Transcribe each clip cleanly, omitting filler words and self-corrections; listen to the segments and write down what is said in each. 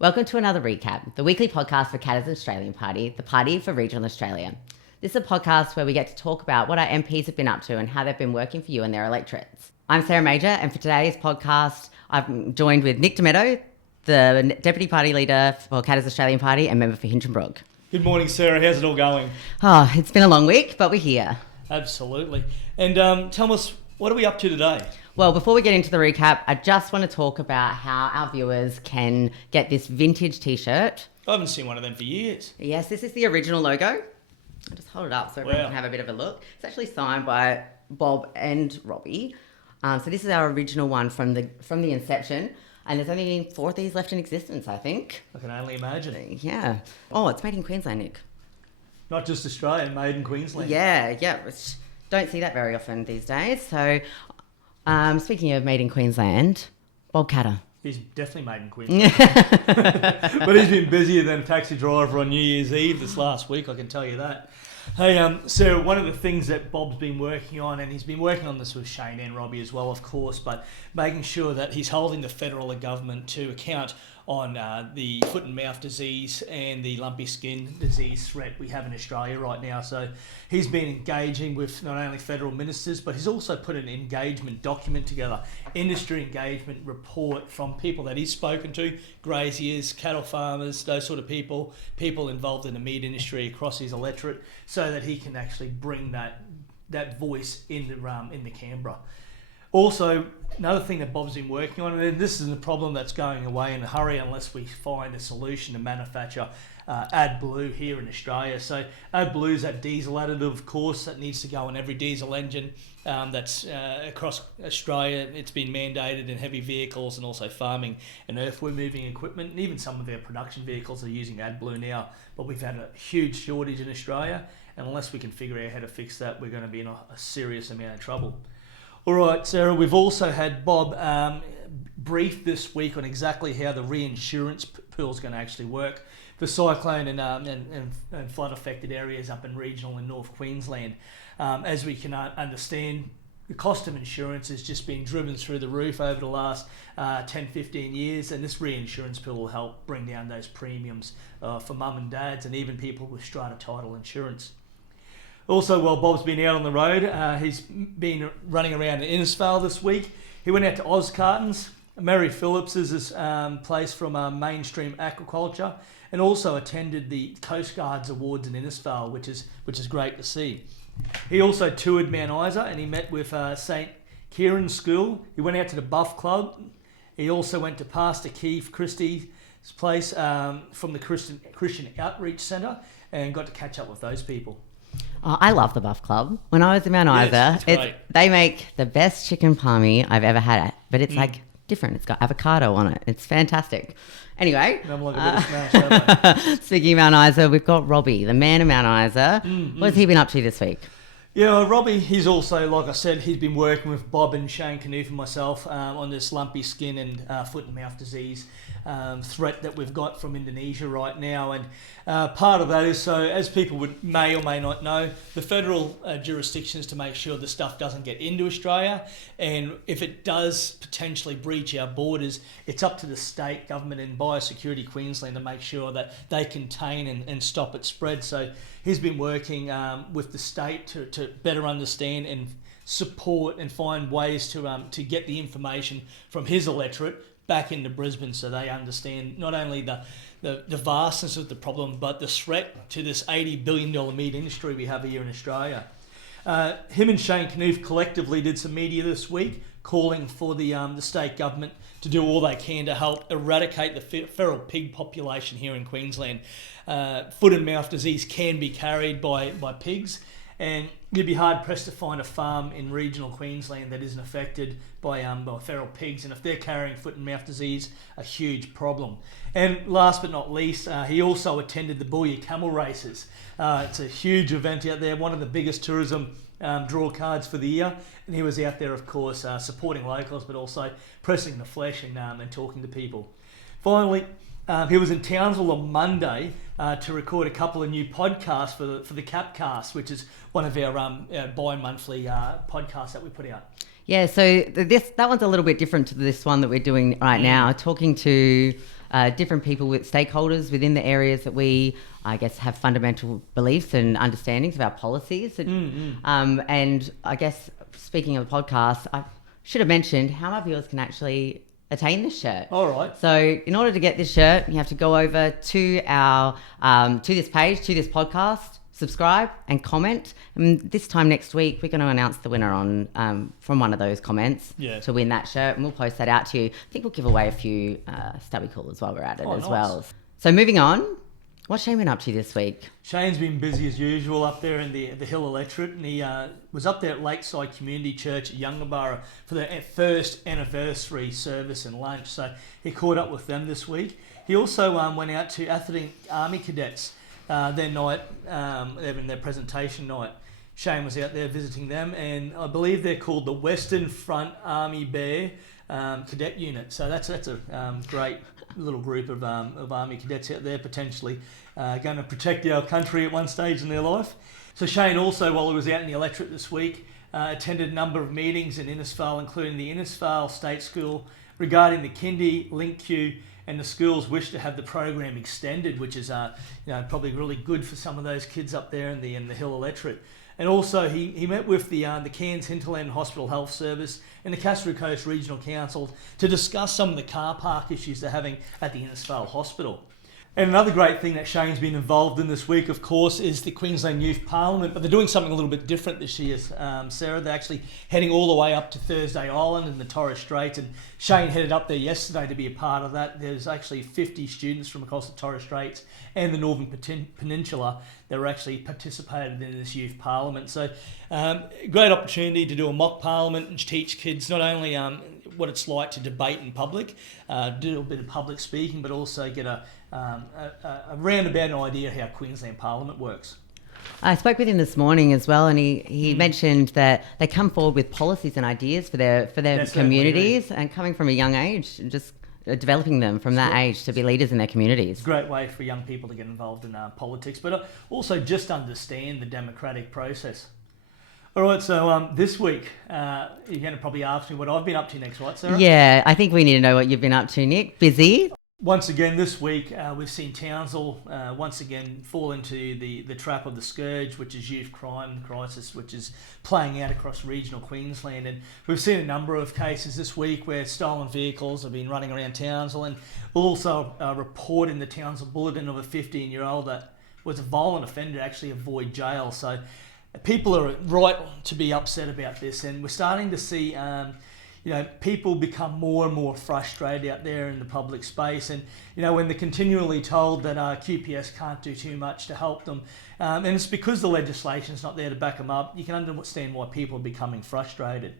Welcome to another recap, the weekly podcast for Katters Australian Party, the party for regional Australia. This is a podcast where we get to talk about what our MPs have been up to and how they've been working for you and their electorates. I'm Sarah Major, and for today's podcast, I'm joined with Nick Demeto, the Deputy Party Leader for Katters Australian Party and member for Hinchinbrook. Good morning, Sarah. How's it all going? Oh, it's been a long week, but we're here. Absolutely. And tell us, what are we up to today? Well, before we get into the recap, I just want to talk about how our viewers can get this vintage T-shirt. I haven't seen one of them for years. Yes, this is the original logo. I'll just hold it up so everyone Wow. can have a bit of a look. It's actually signed by Bob and Robbie. So this is our original one from the inception. And there's only 4 of these left in existence, I think. I can only imagine. Yeah. Oh, it's made in Queensland, Nick. Not just Australian, made in Queensland. Yeah. Don't see that very often these days. So speaking of made in Queensland, Bob Katter. He's definitely made in Queensland. But he's been busier than a taxi driver on New Year's Eve this last week, I can tell you that. Hey, Sarah, one of the things that Bob's been working on, and he's been working on this with Shane and Robbie as well, of course, but making sure that he's holding the federal government to account on the foot and mouth disease and the lumpy skin disease threat we have in Australia right now. So he's been engaging with not only federal ministers, but he's also put an engagement document together, industry engagement report from people that he's spoken to, graziers, cattle farmers, those sort of people involved in the meat industry across his electorate, so that he can actually bring that voice in the Canberra. Also, another thing that Bob's been working on, and this is a problem that's going away in a hurry unless we find a solution to manufacture AdBlue here in Australia. So AdBlue is that diesel additive, of course, that needs to go in every diesel engine that's across Australia. It's been mandated in heavy vehicles and also farming and earthworm moving equipment, and even some of their production vehicles are using AdBlue now. But we've had a huge shortage in Australia, and unless we can figure out how to fix that, we're going to be in a serious amount of trouble. All right, Sarah, we've also had Bob brief this week on exactly how the reinsurance pool is going to actually work for cyclone and flood affected areas up in regional and North Queensland. As we can understand, the cost of insurance has just been driven through the roof over the last 10-15 years, and this reinsurance pool will help bring down those premiums for mum and dads and even people with strata title insurance. Also, while Bob's been out on the road, he's been running around in Innisfail this week. He went out to Ozcartons, Mary Phillips's place from Mainstream Aquaculture, and also attended the Coast Guards Awards in Innisfail, which is great to see. He also toured Mount Isa, and he met with St. Kieran's School. He went out to the Buff Club. He also went to Pastor Keith Christie's place from the Christian Outreach Centre, and got to catch up with those people. Oh, I love the Buff Club. When I was in Mount Isa, they make the best chicken palmy I've ever had. But it's like different. It's got avocado on it. It's fantastic. Anyway, speaking of Mount Isa, we've got Robbie, the man of Mount Isa. What's he been up to this week? Yeah, well, Robbie, he's also, like I said, he's been working with Bob and Shane Knuth and myself on this lumpy skin and foot and mouth disease threat that we've got from Indonesia right now. And part of that is, so as people may or may not know, the federal jurisdiction is to make sure the stuff doesn't get into Australia. And if it does potentially breach our borders, it's up to the state government and Biosecurity Queensland to make sure that they contain and stop its spread. So he's been working with the state to better understand and support and find ways to get the information from his electorate back into Brisbane, so they understand not only the vastness of the problem, but the threat to this $80 billion meat industry we have here in Australia. Him and Shane Knuth collectively did some media this week calling for the state government to do all they can to help eradicate the feral pig population here in Queensland. Foot and mouth disease can be carried by pigs, and you'd be hard pressed to find a farm in regional Queensland that isn't affected by feral pigs, and if they're carrying foot and mouth disease, a huge problem. And last but not least, he also attended the Boulia Camel Races. It's a huge event out there, one of the biggest tourism draw cards for the year, and he was out there, of course, supporting locals, but also pressing the flesh and talking to people. Finally, he was in Townsville on Monday to record a couple of new podcasts for the Capcast, which is one of our bi-monthly podcasts that we put out. Yeah, so that one's a little bit different to this one that we're doing right now, talking to different people with stakeholders within the areas that we, I guess, have fundamental beliefs and understandings of our policies. And I guess, speaking of the podcast, I should have mentioned how our viewers can actually attain this shirt. All right. So in order to get this shirt, you have to go over to our to this page, to this podcast, subscribe and comment. And this time next week, we're going to announce the winner on from one of those comments to win that shirt, and we'll post that out to you. I think we'll give away a few stubby coolers while we're at it as well. So moving on, what's Shane been up to this week? Shane's been busy as usual up there in the Hill electorate, and he was up there at Lakeside Community Church at Yungaburra for their first anniversary service and lunch. So he caught up with them this week. He also went out to Atherton Army Cadets their night, in their presentation night. Shane was out there visiting them, and I believe they're called the Western Front Army Bear Cadet Unit. So that's a great little group of Army cadets out there, potentially going to protect our country at one stage in their life. So Shane also, while he was out in the electorate this week, attended a number of meetings in Innisfail, including the Innisfail State School, regarding the Kindy, LinkQ, and the school's wish to have the program extended, which is probably really good for some of those kids up there in the Hill electorate. And also he met with the Cairns Hinterland Hospital Health Service and the Castro Coast Regional Council to discuss some of the car park issues they're having at the Innisfail Hospital. And another great thing that Shane's been involved in this week, of course, is the Queensland Youth Parliament, but they're doing something a little bit different this year, Sarah. They're actually heading all the way up to Thursday Island in the Torres Strait, and Shane headed up there yesterday to be a part of that. There's actually 50 students from across the Torres Straits and the Northern Peninsula that were actually participated in this Youth Parliament. So great opportunity to do a mock parliament and teach kids not only what it's like to debate in public, do a bit of public speaking, but also get a roundabout idea how Queensland Parliament works. I spoke with him this morning as well, and he mentioned that they come forward with policies and ideas for their communities, and coming from a young age, just developing them from that age to be leaders in their communities. It's a great way for young people to get involved in politics, but also just understand the democratic process. All right, so this week, you're going to probably ask me what I've been up to next, right, Sarah? Yeah, I think we need to know what you've been up to, Nick. Busy? Once again this week, we've seen Townsville once again fall into the trap of the scourge, which is youth crime crisis, which is playing out across regional Queensland. And we've seen a number of cases this week where stolen vehicles have been running around Townsville, and we'll also report in the Townsville Bulletin of a 15-year-old that was a violent offender to actually avoid jail. So people are right to be upset about this, and we're starting to see people become more and more frustrated out there in the public space, and when they're continually told that QPS can't do too much to help them, and it's because the legislation's not there to back them up. You can understand why people are becoming frustrated.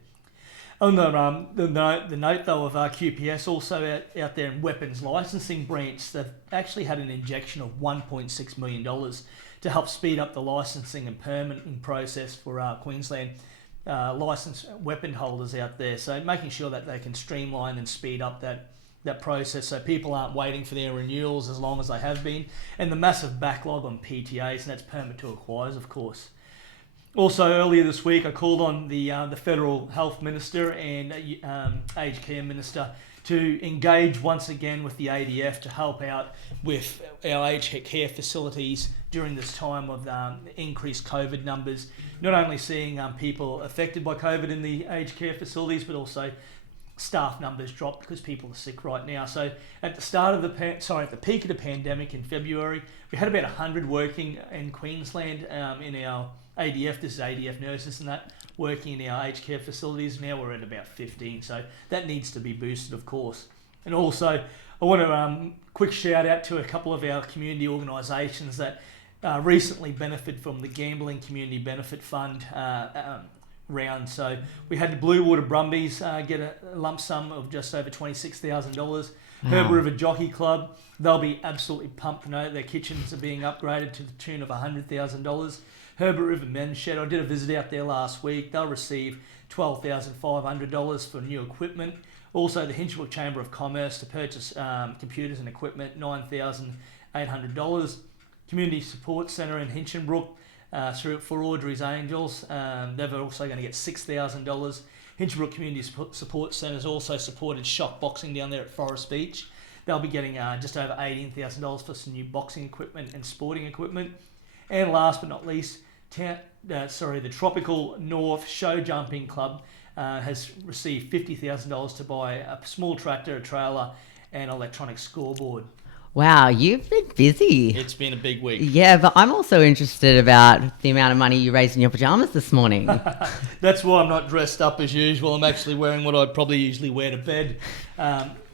On the note though of QPS, also out there in weapons licensing branch, they've actually had an injection of $1.6 million to help speed up the licensing and permitting process for Queensland licensed weapon holders out there. So making sure that they can streamline and speed up that process so people aren't waiting for their renewals as long as they have been, and the massive backlog on PTAs, and that's permit to acquires, of course. Also earlier this week, I called on the Federal Health Minister and Aged Care Minister to engage once again with the ADF to help out with our aged care facilities during this time of increased COVID numbers. Not only seeing people affected by COVID in the aged care facilities, but also staff numbers drop because people are sick right now. So at the start of at the peak of the pandemic in February, we had about 100 working in Queensland in our ADF. This is ADF nurses and that working in our aged care facilities. Now we're at about 15, so that needs to be boosted, of course. And also, I want to quick shout out to a couple of our community organisations that recently benefited from the Gambling Community Benefit Fund round. So we had the Blue Water Brumbies get a lump sum of just over $26,000. Wow. Herbert River Jockey Club, they'll be absolutely pumped to know that their kitchens are being upgraded to the tune of $100,000. Herbert River Men's Shed, I did a visit out there last week. They'll receive $12,500 for new equipment. Also, the Hinchinbrook Chamber of Commerce to purchase computers and equipment, $9,800. Community Support Centre in Hinchinbrook for Audrey's Angels, they're also going to get $6,000. Hinchinbrook Community Support Centre has also supported shock boxing down there at Forest Beach. they'll be getting just over $18,000 for some new boxing equipment and sporting equipment. And last but not least, the Tropical North Show Jumping Club has received $50,000 to buy a small tractor, a trailer, and electronic scoreboard. Wow, you've been busy. It's been a big week. Yeah, but I'm also interested about the amount of money you raised in your pajamas this morning. That's why I'm not dressed up as usual. I'm actually wearing what I'd probably usually wear to bed.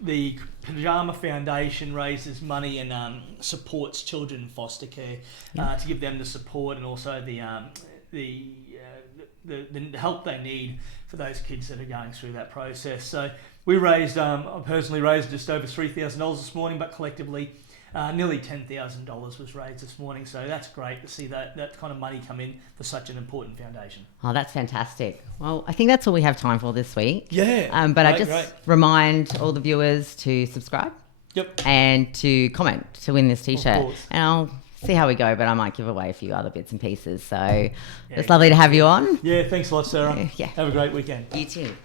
The Pajama Foundation raises money and supports children in foster care to give them the support and also the help they need for those kids that are going through that process. So we raised, I personally raised just over $3,000 this morning, but collectively nearly $10,000 was raised this morning. So that's great to see that kind of money come in for such an important foundation. Oh, that's fantastic. Well, I think that's all we have time for this week. Yeah. But I just remind all the viewers to subscribe. Yep. And to comment to win this t-shirt. Of course. And I'll see how we go, but I might give away a few other bits and pieces. So it's lovely to have you on. Yeah, thanks a lot, Sarah. Yeah. Have a great weekend. You too.